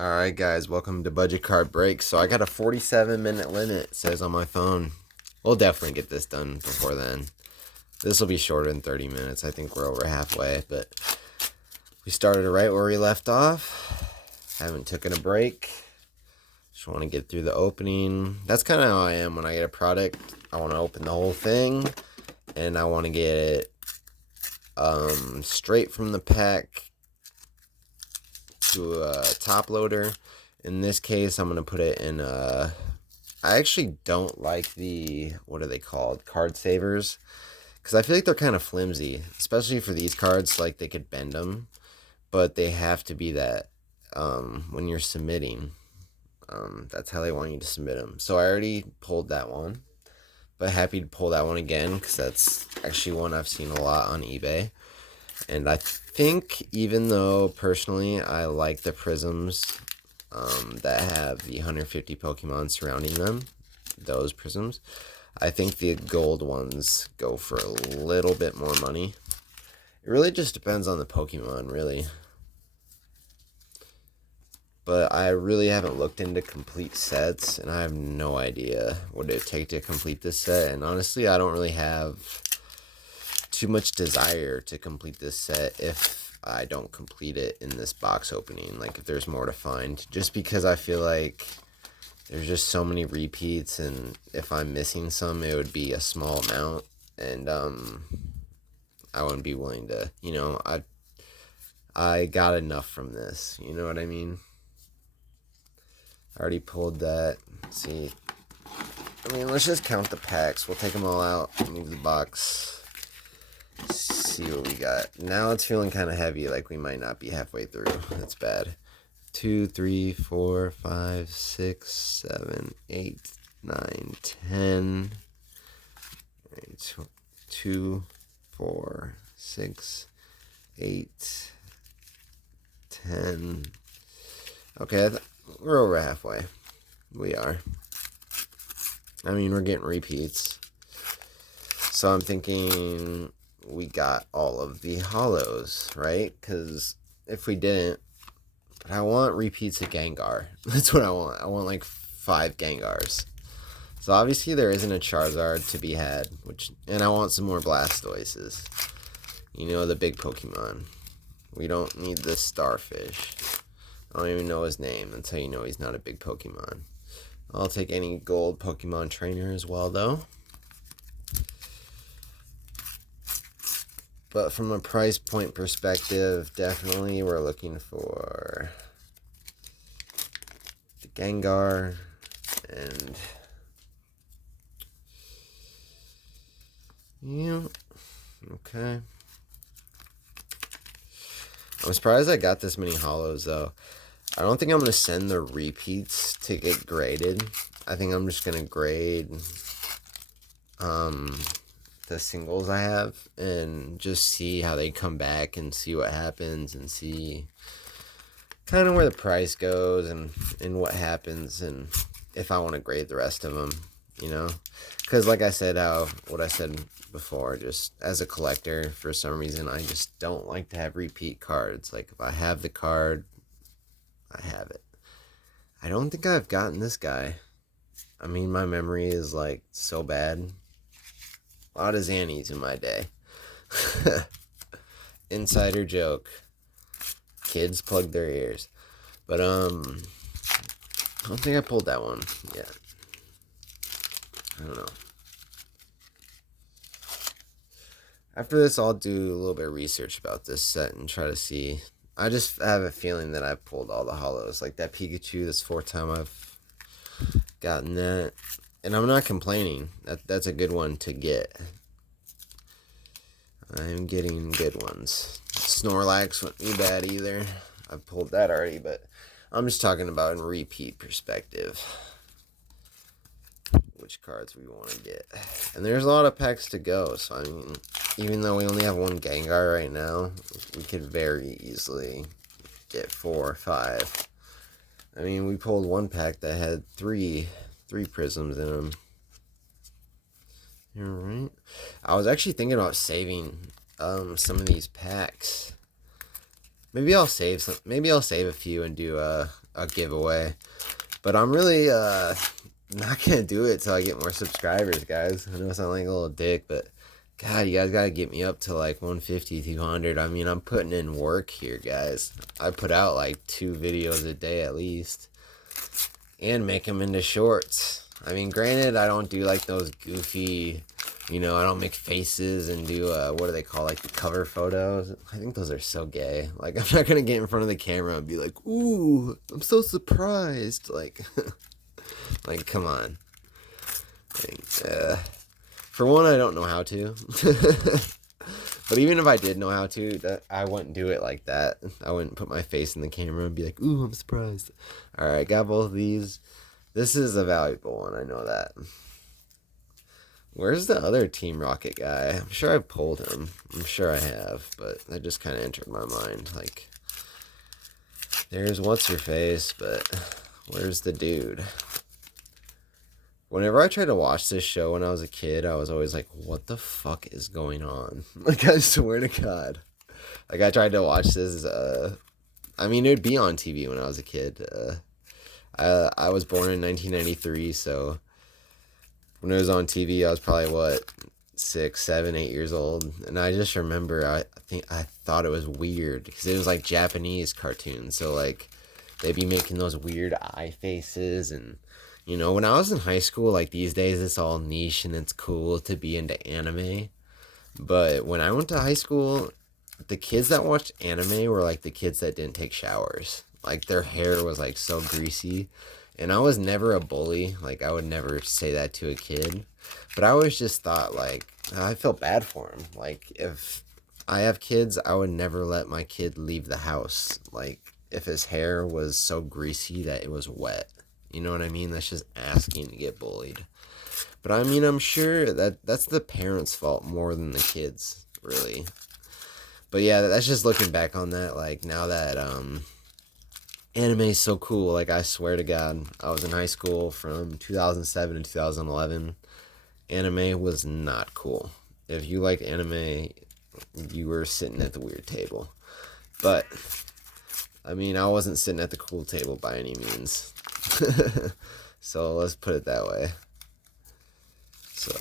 Alright guys, welcome to Budget Card Break. So I got a 47-minute limit, it says on my phone. We'll definitely get this done before then. This will be shorter than 30 minutes. I think we're over halfway, but we started right where we left off. Haven't taken a break. Just want to get through the opening. That's kind of how I am when I get a product. I want to open the whole thing, and I want to get it straight from the pack to a top loader. In this case, I'm going to put it in I actually don't like the, what are they called? Card savers. Because I feel like they're kind of flimsy, especially for these cards. Like, they could bend them, but they have to be that when you're submitting. That's how they want you to submit them. So I already pulled that one, but happy to pull that one again because that's actually one I've seen a lot on eBay. And I think, even though personally I like the prisms that have the 150 Pokemon surrounding them, those prisms, I think the gold ones go for a little bit more money. It really just depends on the Pokemon, really. But I really haven't looked into complete sets, and I have no idea what it would take to complete this set. And honestly, I don't really have too much desire to complete this set if I don't complete it in this box opening. Like, if there's more to find. Just because I feel like there's just so many repeats, and if I'm missing some, it would be a small amount. And I wouldn't be willing to, I got enough from this. You know what I mean? I already pulled that. Let's see. I mean, let's just count the packs. We'll take them all out, move the box, see what we got. Now it's feeling kind of heavy, like we might not be halfway through. That's bad. 2, 3, 4, 5, 6, 7, 8, 9, 10. 2, 4, 6, 8, 10. Okay, we're over halfway. We are. I mean, we're getting repeats. So I'm thinking we got all of the hollows, right? Because if we didn't, but I want repeats of Gengar. That's what I want. I want like 5 Gengars. So obviously there isn't a Charizard to be had, and I want some more Blastoises. You know, the big Pokemon. We don't need the Starfish. I don't even know his name. That's how you know he's not a big Pokemon. I'll take any gold Pokemon trainer as well, though. But from a price point perspective, definitely we're looking for the Gengar and yeah, okay. I'm surprised I got this many hollows though. I don't think I'm going to send the repeats to get graded. I think I'm just going to grade the singles I have and just see how they come back and see what happens and see kind of where the price goes and what happens and if I want to grade the rest of them, because like I said, what I said before, just as a collector, for some reason I just don't like to have repeat cards. Like, if I have the card, I have it. I don't think I've gotten this guy. I mean, my memory is like so bad. A lot of Xannies in my day. Insider joke. Kids plug their ears. But I don't think I pulled that one yet. I don't know. After this, I'll do a little bit of research about this set and try to see. I just have a feeling that I've pulled all the hollows. Like that Pikachu, this 4th time I've gotten that. And I'm not complaining. That's a good one to get. I'm getting good ones. Snorlax wouldn't be bad either. I've pulled that already, but I'm just talking about in repeat perspective. Which cards we want to get. And there's a lot of packs to go, so I mean, even though we only have 1 Gengar right now, we could very easily get 4 or 5. I mean, we pulled one pack that had three prisms in them. You're right. I was actually thinking about saving some of these packs Maybe I'll save some. Maybe I'll save a few and do a giveaway. But I'm really not gonna do it till I get more subscribers, guys. I know I sound like a little dick, but God, you guys gotta get me up to like 150, 200. I mean, I'm putting in work here, guys. I put out like 2 videos a day at least, and make them into shorts. I mean, granted, I don't do like those goofy, I don't make faces and do what do they call, like, the cover photos. I think those are so gay. Like, I'm not gonna get in front of the camera and be like, ooh, I'm so surprised. Like, like, come on. Like, for one, I don't know how to. But even if I did know how to, I wouldn't do it like that. I wouldn't put my face in the camera and be like, ooh, I'm surprised. All right, got both of these. This is a valuable one, I know that. Where's the other Team Rocket guy? I'm sure I've pulled him. I'm sure I have, but that just kind of entered my mind. Like, there's what's-her-face, but where's the dude? Whenever I tried to watch this show when I was a kid, I was always like, what the fuck is going on? Like, I swear to God. Like, I tried to watch this, I mean, it would be on TV when I was a kid. I was born in 1993, so when it was on TV, I was probably, 6, 7, 8 years old. And I just remember, I thought it was weird, because it was, like, Japanese cartoons, so, like, they'd be making those weird eye faces, and when I was in high school, like these days, it's all niche and it's cool to be into anime. But when I went to high school, the kids that watched anime were like the kids that didn't take showers. Like, their hair was like so greasy. And I was never a bully. Like, I would never say that to a kid. But I always just thought, like, I felt bad for him. Like, if I have kids, I would never let my kid leave the house. Like, if his hair was so greasy that it was wet. You know what I mean? That's just asking to get bullied. But I mean, I'm sure that's the parents' fault more than the kids, really. But yeah, that's just looking back on that. Like, now that anime is so cool. Like, I swear to God, I was in high school from 2007 to 2011. Anime was not cool. If you liked anime, you were sitting at the weird table. But I mean, I wasn't sitting at the cool table by any means. So let's put it that way. So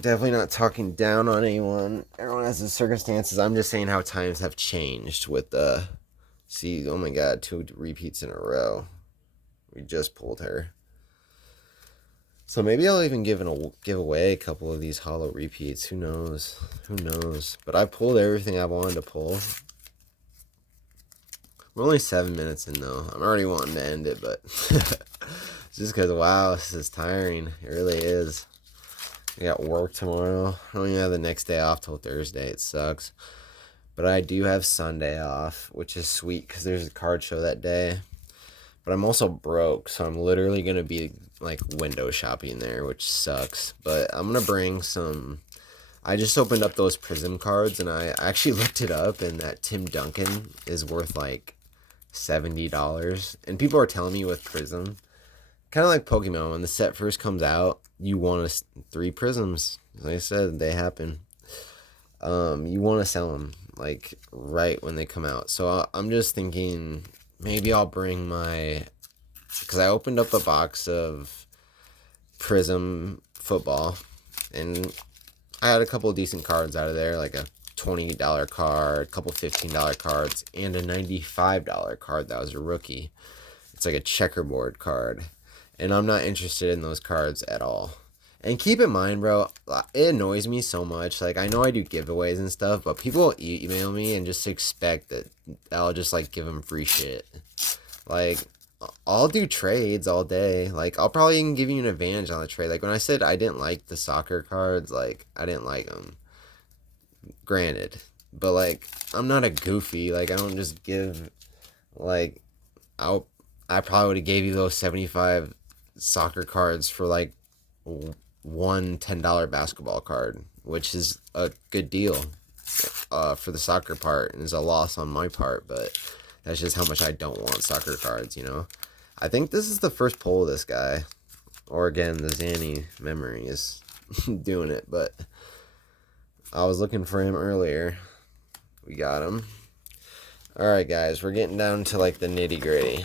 definitely not talking down on anyone. Everyone has their circumstances. I'm just saying how times have changed with the... See, oh my God, 2 repeats in a row. We just pulled her. So maybe I'll even give away a couple of these hollow repeats. Who knows? Who knows? But I pulled everything I wanted to pull. We're only 7 minutes in, though. I'm already wanting to end it, but just because, wow, this is tiring. It really is. I got work tomorrow. I don't even have the next day off till Thursday. It sucks. But I do have Sunday off, which is sweet because there's a card show that day. But I'm also broke, so I'm literally going to be, like, window shopping there, which sucks. But I'm going to bring some... I just opened up those Prism cards, and I actually looked it up, and that Tim Duncan is worth, like, $70. And people are telling me with Prism, kind of like Pokemon, when the set first comes out, you want 3 Prisms. Like I said, they happen. You want to sell them, like, right when they come out. So I'm just thinking maybe I'll bring because I opened up a box of Prism football, and I had a couple of decent cards out of there, like a $20 card, a couple $15 cards, and a $95 card that was a rookie. It's like a checkerboard card, and I'm not interested in those cards at all. And keep in mind, bro, it annoys me so much. Like, I know I do giveaways and stuff, but people email me and just expect that I'll just, like, give them free shit. Like, I'll do trades all day. Like, I'll probably even give you an advantage on the trade. Like, when I said I didn't like the soccer cards, like, I didn't like them. Granted. But, like, I'm not a goofy. Like, I don't just give, like, I probably would have gave you those 75 soccer cards for, like, one $10 basketball card, which is a good deal for the soccer part, and is a loss on my part, but that's just how much I don't want soccer cards, I think this is the first pull of this guy, or again, the Zanny memory is doing it, but I was looking for him earlier. We got him. Alright, guys, we're getting down to like the nitty gritty.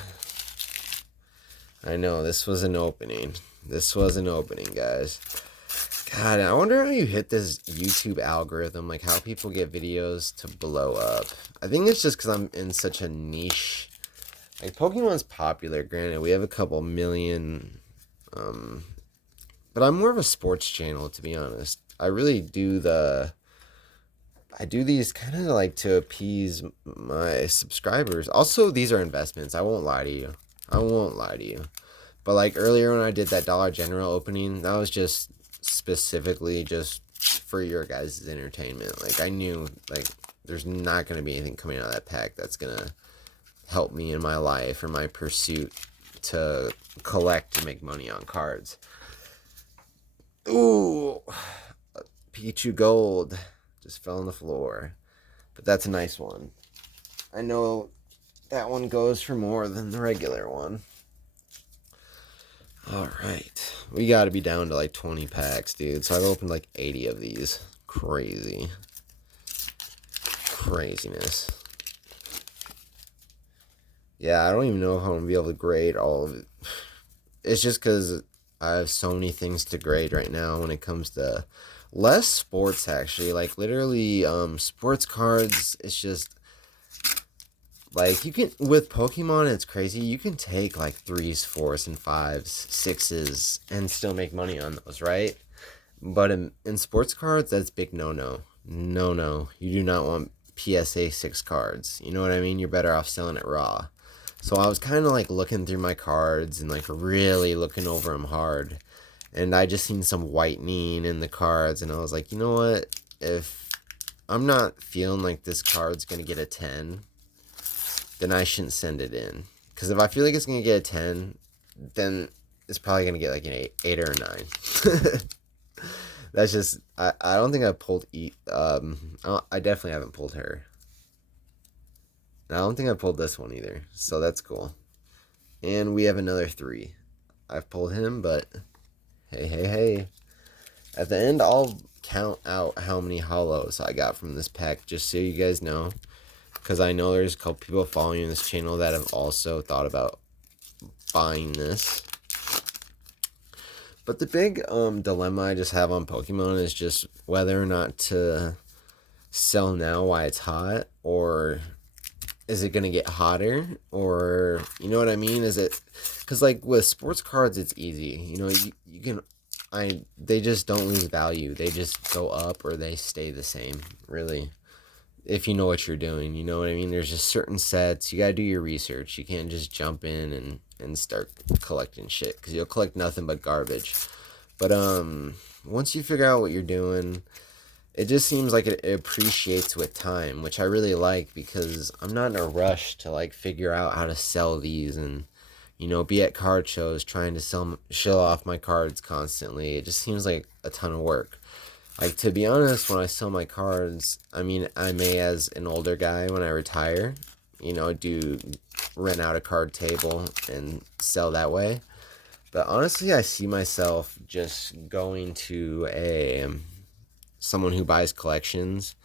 I know, this was an opening. This was an opening, guys. God, I wonder how you hit this YouTube algorithm, like how people get videos to blow up. I think it's just because I'm in such a niche. Like, Pokemon's popular, granted, we have a couple million, but I'm more of a sports channel, to be honest. I really do I do these kind of like to appease my subscribers. Also, these are investments. I won't lie to you. I won't lie to you. But like earlier when I did that Dollar General opening, that was just specifically just for your guys' entertainment. Like, I knew like there's not going to be anything coming out of that pack that's going to help me in my life or my pursuit to collect and make money on cards. Ooh, Pichu Gold just fell on the floor, but that's a nice one. I know that one goes for more than the regular one. Alright, we gotta be down to like 20 packs, dude. So I've opened like 80 of these. Crazy. Craziness. Yeah, I don't even know if I'm gonna be able to grade all of it. It's just because I have so many things to grade right now when it comes to less sports, actually. Like, literally, sports cards, it's just like, you can, with Pokemon, it's crazy. You can take like 3s, 4s, and 5s, 6s, and still make money on those, right? But in sports cards, that's big no-no. No. You do not want PSA 6 cards. You know what I mean? You're better off selling it raw. So I was kind of like looking through my cards and like really looking over them hard. And I just seen some whitening in the cards, and I was like, you know what? If I'm not feeling like this card's going to get a 10, then I shouldn't send it in. Because if I feel like it's going to get a 10, then it's probably going to get like an 8 or a 9. That's just, I don't think I pulled, I definitely haven't pulled her. I don't think I pulled this one either, so that's cool. And we have another 3. I've pulled him, but hey. At the end, I'll count out how many hollows I got from this pack, just so you guys know. Because I know there's a couple people following this channel that have also thought about buying this. But the big dilemma I just have on Pokemon is just whether or not to sell now while it's hot, or is it going to get hotter, or, you know what I mean? Is it, because like with sports cards, it's easy. You know, you can, they just don't lose value. They just go up or they stay the same, really. If you know what you're doing, you know what I mean? There's just certain sets. You got to do your research. You can't just jump in and start collecting shit, because you'll collect nothing but garbage. But once you figure out what you're doing, it just seems like it appreciates with time, which I really like, because I'm not in a rush to like figure out how to sell these and, you know, be at card shows trying to show off my cards constantly. It just seems like a ton of work. Like, to be honest, when I sell my cards, I mean, I may, as an older guy, when I retire, you know, rent out a card table and sell that way. But honestly, I see myself just going to someone who buys collections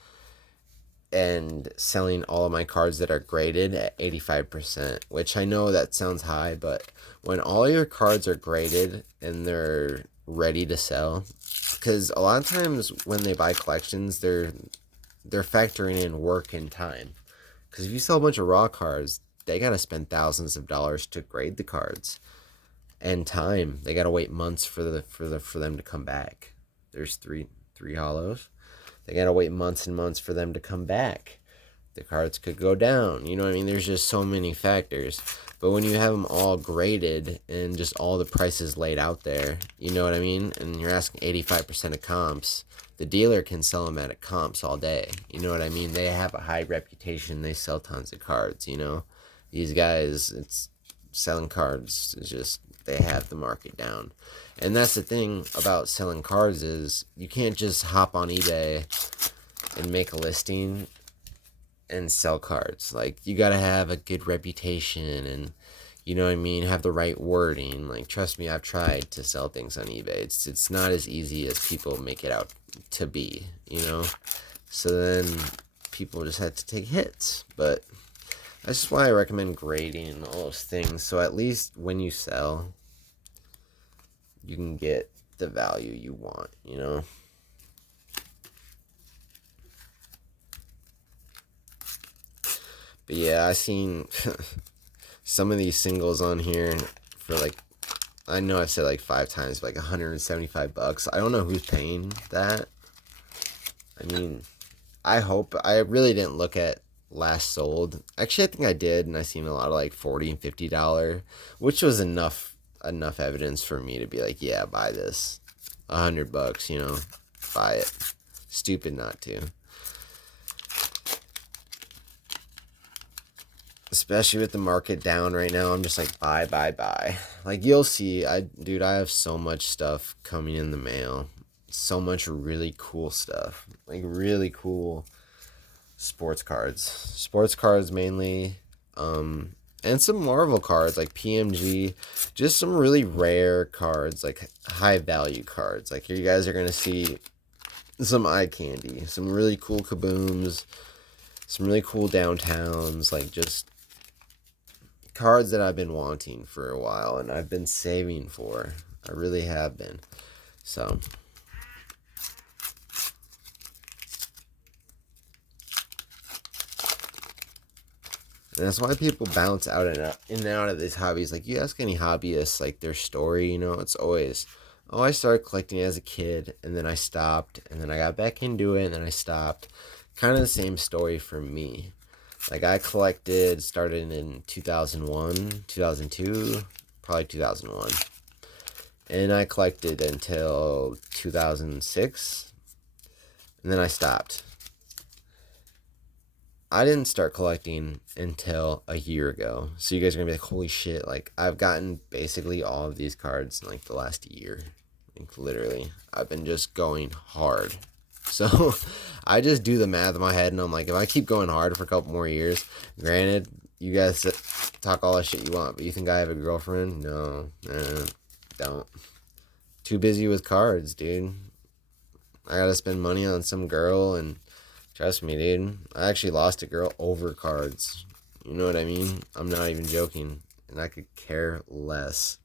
and selling all of my cards that are graded at 85%, which I know that sounds high, but when all your cards are graded and they're ready to sell, because a lot of times when they buy collections, they're factoring in work and time. Because if you sell a bunch of raw cards, they gotta spend thousands of dollars to grade the cards, and time. They gotta wait months for them to come back. There's three hollows. They gotta wait months and months for them to come back. The cards could go down. You know what I mean? There's just so many factors. But when you have them all graded and just all the prices laid out there, you know what I mean? And you're asking 85% of comps, the dealer can sell them at comps all day. You know what I mean? They have a high reputation. They sell tons of cards, you know? These guys, it's selling cards is just, they have the market down. And that's the thing about selling cards, is you can't just hop on eBay and make a listing and sell cards. Like, you gotta have a good reputation and, you know what I mean, have the right wording. Like, trust me, I've tried to sell things on eBay. It's not as easy as people make it out to be, you know? So then people just had to take hits. But That's just why I recommend grading and all those things. So at least when you sell, you can get the value you want, you know? But yeah, I seen some of these singles on here for like, I know I've said like 5 times, but like $175. I don't know who's paying that. I mean, I really didn't look at last sold. Actually, I think I did, and I seen a lot of like $40 and $50, which was enough evidence for me to be like, yeah, buy this. $100, you know, buy it. Stupid not to. Especially with the market down right now, I'm just like buy, buy, buy. Like you'll see, dude, I have so much stuff coming in the mail. So much really cool stuff. Like really cool sports cards. Sports cards mainly. And some Marvel cards like PMG. Just some really rare cards, like high value cards. Like you guys are gonna see some eye candy, some really cool kabooms, some really cool downtowns, like just cards that I've been wanting for a while and I've been saving for. I really have been. So and that's why people bounce out and out, in and out of these hobbies. Like, you ask any hobbyists, like, their story, you know, it's always, oh, I started collecting as a kid, and then I stopped, and then I got back into it, and then I stopped. Kind of the same story for me. Like, I collected, started in 2001, 2002, probably 2001. And I collected until 2006, and then I stopped. I didn't start collecting until a year ago. So you guys are gonna be like, holy shit, like I've gotten basically all of these cards in like the last year. Like literally. I've been just going hard. So I just do the math in my head and I'm like, if I keep going hard for a couple more years, granted, you guys talk all the shit you want, but you think I have a girlfriend? No, don't. Too busy with cards, dude. I gotta spend money on some girl and trust me, dude. I actually lost a girl over cards. You know what I mean? I'm not even joking. And I could care less.